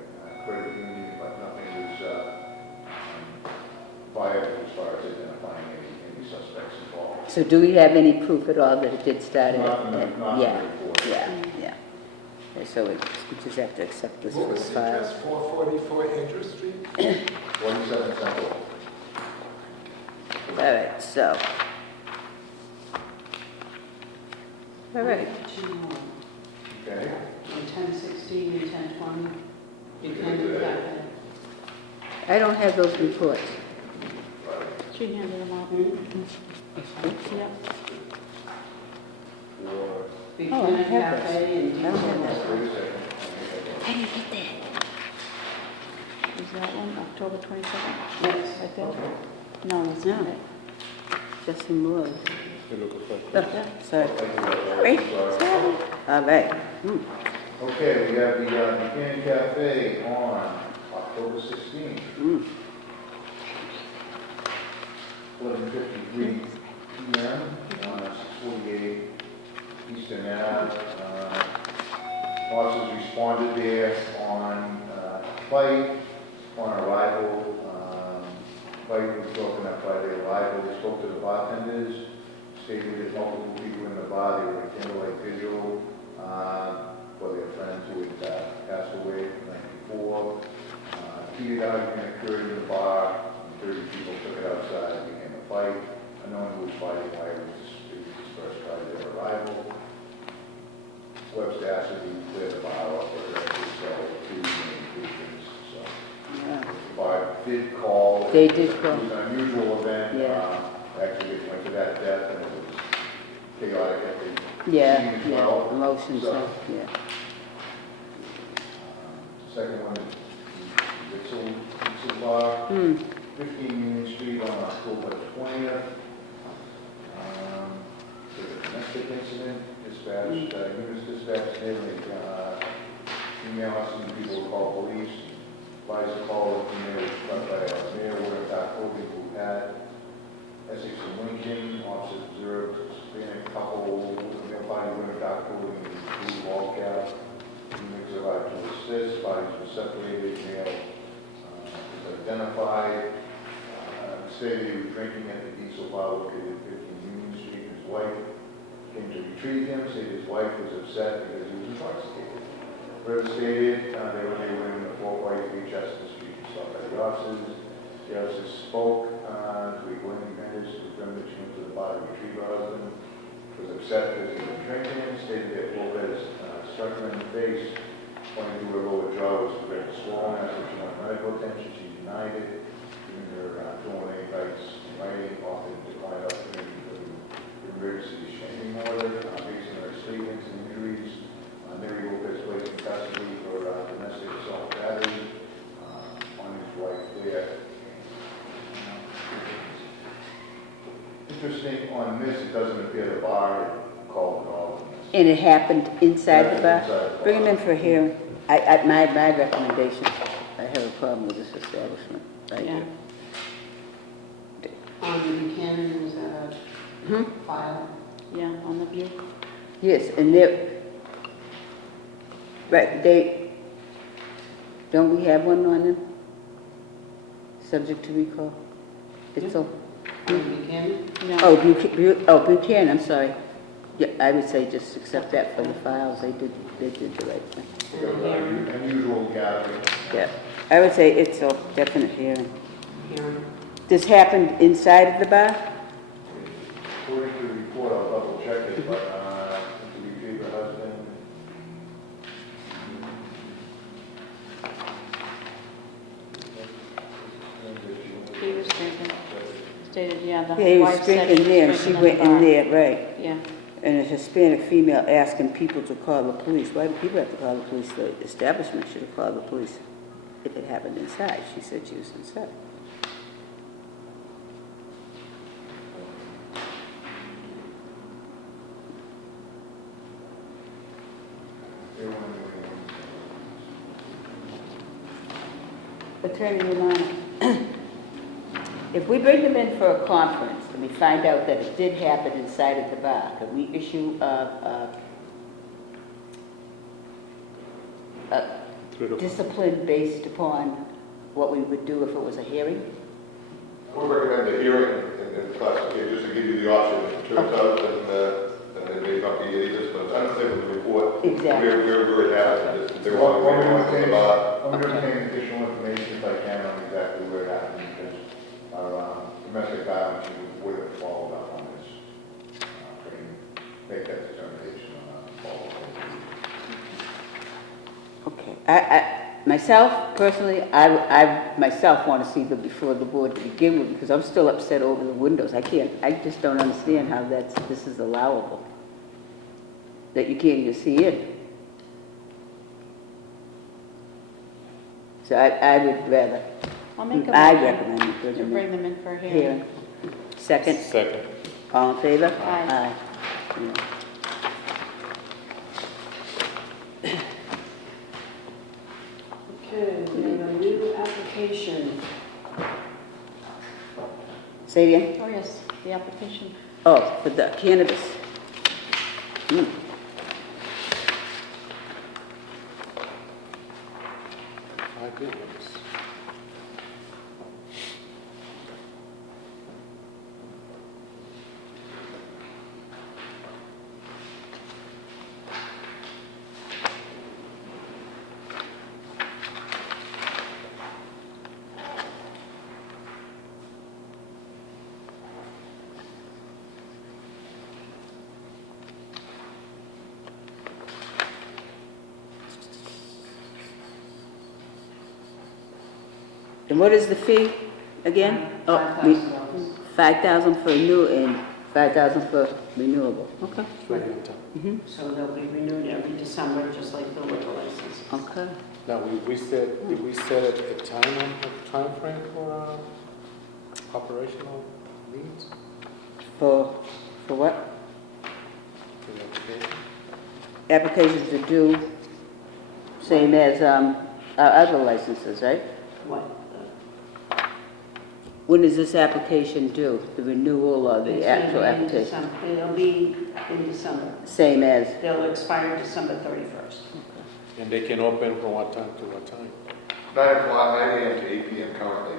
credit union, but nothing was viable as far as identifying any suspects involved. So do we have any proof at all that it did start Not at? from the report. Yeah. Okay, so we just have to accept this What for the was the file. address, 444 Andrew Street? 47 Central. All right, so. All right. Okay. On 10:16 and 10:20, you can do that. I don't have those reports. She handed them out. Yep. For, Buchanan have this. Cafe and I don't have that. wait a second. I didn't get that. Is that one October 22nd? Yes. I think. No, that's not it. Justin Moore. You're looking for. Oh, sorry. Sorry. All right. Okay, we have the Buchanan Cafe on October 16th. 11:53 p.m. 648 Eastern Ave. Officers responded there on fight on arrival. Fight was broken up by the arrival. They spoke to the bartenders, stated that multiple people in the bar, they were a candlelight vigil for their friends who had passed away in 1994. Heated argument occurred in the bar. 30 people took it outside. It became a fight. Unknown who was fighting why it was dispersed by their arrival. Webster asked if he cleared the bar up for the sell 2 main patrons. So Yeah. the bar did call. They did call. It was an unusual event. Yeah. Actually, it went to that depth and it was chaotic at the Yeah, scene as yeah, well. emotions, So, yeah. Second one, Vitzel Bar, 15 Union Street on October 20th. There's a domestic incident, dispatched, units dispatched, email us, and people will call police. Advise the call of female struck by a male wearing dark clothing who had Essex and Lincoln. Officers observed Hispanic couple, male body wearing dark clothing and blue ball cap. Units arrived to assist. Bodies were separated. Male was identified. Stated he was drinking at the diesel bar located at 15 Union Street. His wife came to retrieve him. Said his wife was upset because he was intoxicated. Further stated, they were in the Fort White Beach Chester Street, stopped by the officers. The officers spoke to a Glenn Mendes, who confirmed that she went to the bar to retrieve her husband. Was upset because he was drinking. Stated that Lopez struck her in the face, pointing to her lower jaw was very swollen. After she wanted medical attention, she denied it. Giving her throwing bites in writing, often declined opportunity for the emergency restraining order. Based on her statements and injuries, Mary Lopez placed in custody for domestic assault battery on his wife there. Interesting on this, it doesn't appear the bar called at all. And it happened inside the bar? Inside the bar. Bring him in for a hearing. My recommendation, I have a problem with this establishment. Right Yeah. here. file? Yeah, on the view. Yes, and they're, right, don't we have one on them? Subject to recall? It's all, Buchanan? No. Buchanan, I'm sorry. Yeah, I would say just accept that for the files, they did the right thing. Unusual gathering. Yeah, I would say it's a definite hearing. Hearing. This happened inside of the bar? According to the report, I'll double check it, but, to be favorite husband. He was drinking. Stated, yeah, the Yeah, he was wife said drinking there, and she drinking went the in bar. there, right. Yeah. And a Hispanic female asking people to call the police. Why do people have to call the police? The establishment should have called the police if it happened inside. She said she was inside. Attorney Romano, if we bring them in for a conference and we find out that it did happen inside of the bar, could we issue a discipline based upon what we would do if it was a hearing? I would recommend the hearing in class, okay, just to give you the option. If it turns out, then it may not be any discipline. It's unclear with the report. Exactly. Where it happened. They were on the way to the bar. I'm going to obtain additional information if I can on exactly where it happened, because our domestic violence would have followed up on this. Make that determination on follow up. Okay. Myself, personally, I myself want to see them before the board to begin with, because I'm still upset over the windows. I just don't understand how this is allowable. That you can't even see in. So I would rather, I'll make a I motion recommend you to bring bring them them in for a in. hearing. Second? Second. All in favor? Aye. Yeah. Okay, we have a new application. Say it again? Oh, yes, the application. Oh, for the cannabis. Mm. My goodness. And what is the fee again? $5,000. 5,000 for new and 5,000 for renewable. Okay. It's right on top. So they'll be renewed every December, just like the liquor license. Okay. Now, did we set a time frame for operational needs For what? for the application? Applications are due, same as our other licenses, right? What? When is this application due? The renewal or It's the gonna actual be in application? December. It'll be in December. Same as, They'll expire December 31st. And they can open from what time to what time? 9 o'clock, 9 a.m. to 8 p.m. currently.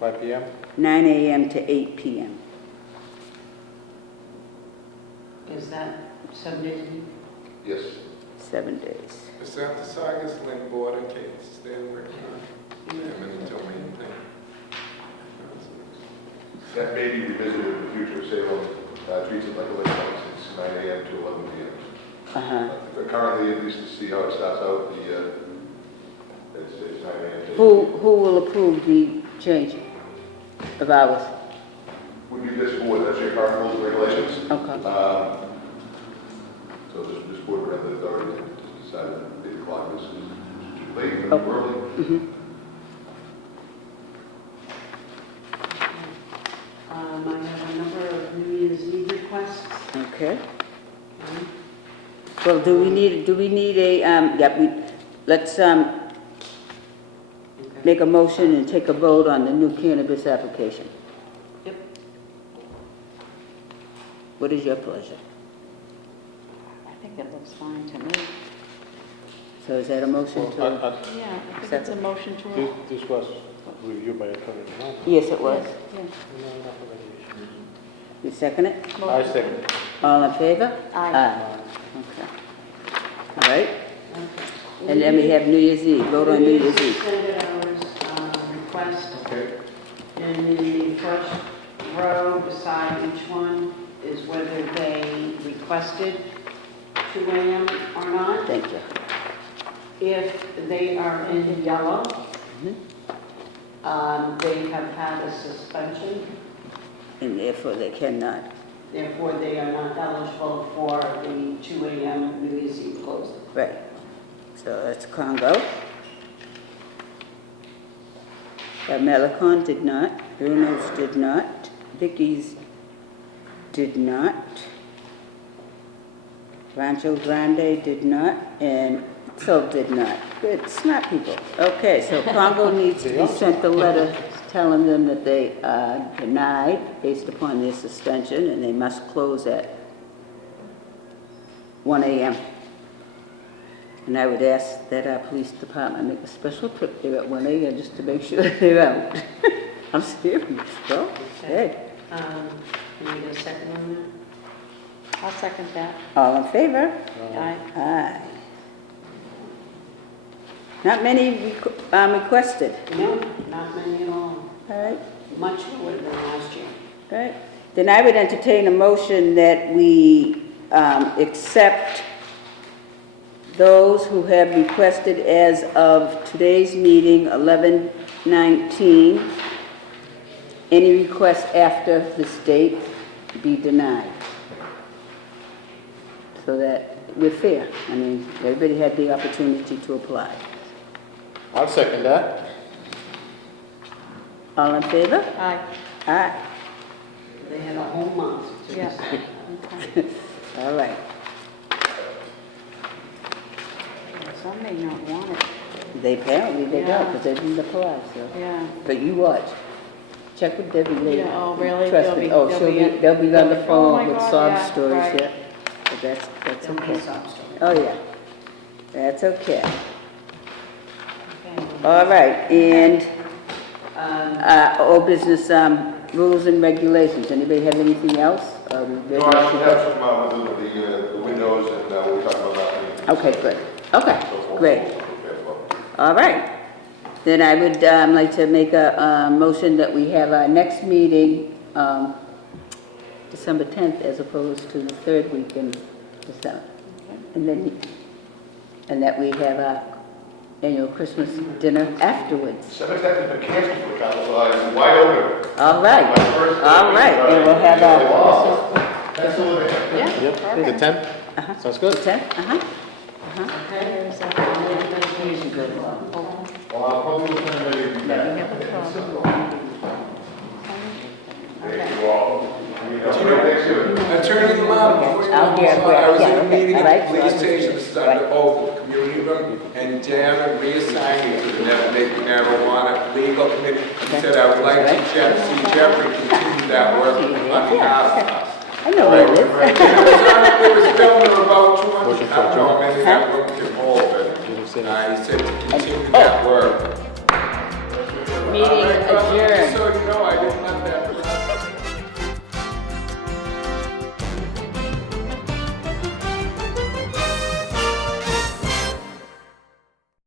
5 p.m.? 9 a.m. to 8 p.m. Is that 7 days a week? Yes. 7 days. It's after Saugus Link border case, they're working on it. And then tell me anything. That may be revisited in the future, say, treats it like a liquor license, 9 a.m. to 11 p.m. Uh-huh. But currently, at least to see how it starts out, it's 9 a.m. to 8 Who will approve the change of hours? Would be this board, that's your current rules and regulations. Okay. So this board would have the authority to decide that 8 o'clock is too late, Oh. or early. Mm-hmm. I have a number of New Year's Eve requests. Okay. Well, do we need a, let's make a motion and take a vote on the new cannabis application. Yep. What is your pleasure? I think that looks fine to me. So is that a motion Well, to? Yeah, I think it's a motion to. This was reviewed by Attorney General. Yes, it was. Yes, You second it? yes. I second it. All in favor? Aye. Okay. All right. And then we have New Year's Eve, vote on New Year's Eve. Extended hours request. Okay. And in the first row beside each one is whether they requested 2 a.m. or not. Thank you. If they are in yellow, Mhm. they have had a suspension, And therefore they cannot. therefore they are not eligible for the 2 a.m. New Year's Eve closing. Right. So that's Congo. Melicon did not. Bruno's did not. Vicky's did not. Rancho Grande did not. And so did not. Good, smart people. Okay, so Congo needs to be sent a letter telling them that they are denied based upon their suspension and they must close at 1 a.m. And I would ask that our police department make a special trip there at 1 a.m. just to make sure they're out. I'm serious, bro. Good. Can we get a second on that? I'll second that. All in favor? Aye. Aye. Not many requested. No, not many at all. All right. Much lower than last year. All right. Then I would entertain a motion that we accept those who have requested as of today's meeting, 11/19, any requests after this date be denied. So that we're fair. I mean, everybody had the opportunity to apply. I'll second that. All in favor? Aye. Aye. They had a whole month to Yeah. decide. Okay. All right. Some may not want it. They apparently they don't, Yeah. because they didn't apply, so. Yeah. But you watch. Check with Debbie later. Yeah, oh, really? Trust They'll me. be- Oh, they'll be on the oh phone my with God, sob yeah, stories, right. yeah. But that's Don't be okay. sob story. Oh, yeah. That's okay. Okay. All right, and, old business, rules and regulations. Anybody have anything else? No, I should have some, with the windows and, we'll talk about that. Okay, good. Okay, great. All right. Then I would like to make a motion that we have our next meeting December 10th as opposed to the third week in December. And that we have our annual Christmas dinner afterwards. Seventh has been canceled for council, it's wide open. All right, all right. And we'll have our Pencil it in. Yeah. Yep, the 10th? Sounds good. 10th, There's that. Well, I'll probably send it back. Thank you all. Next year. Attorney Lamont, before you I'll go hear on, where- I was yeah, in a okay, meeting all at right, the police so station, this is under oath at the community room, and Dana reassigned me to the marijuana legal committee. He said, I would like to see Jeffrey continue that work on behalf of us. I know where it is. It was filmed for about 200, Motion for I don't know, adjournment. maybe that room can hold it. He said to continue that work. Meeting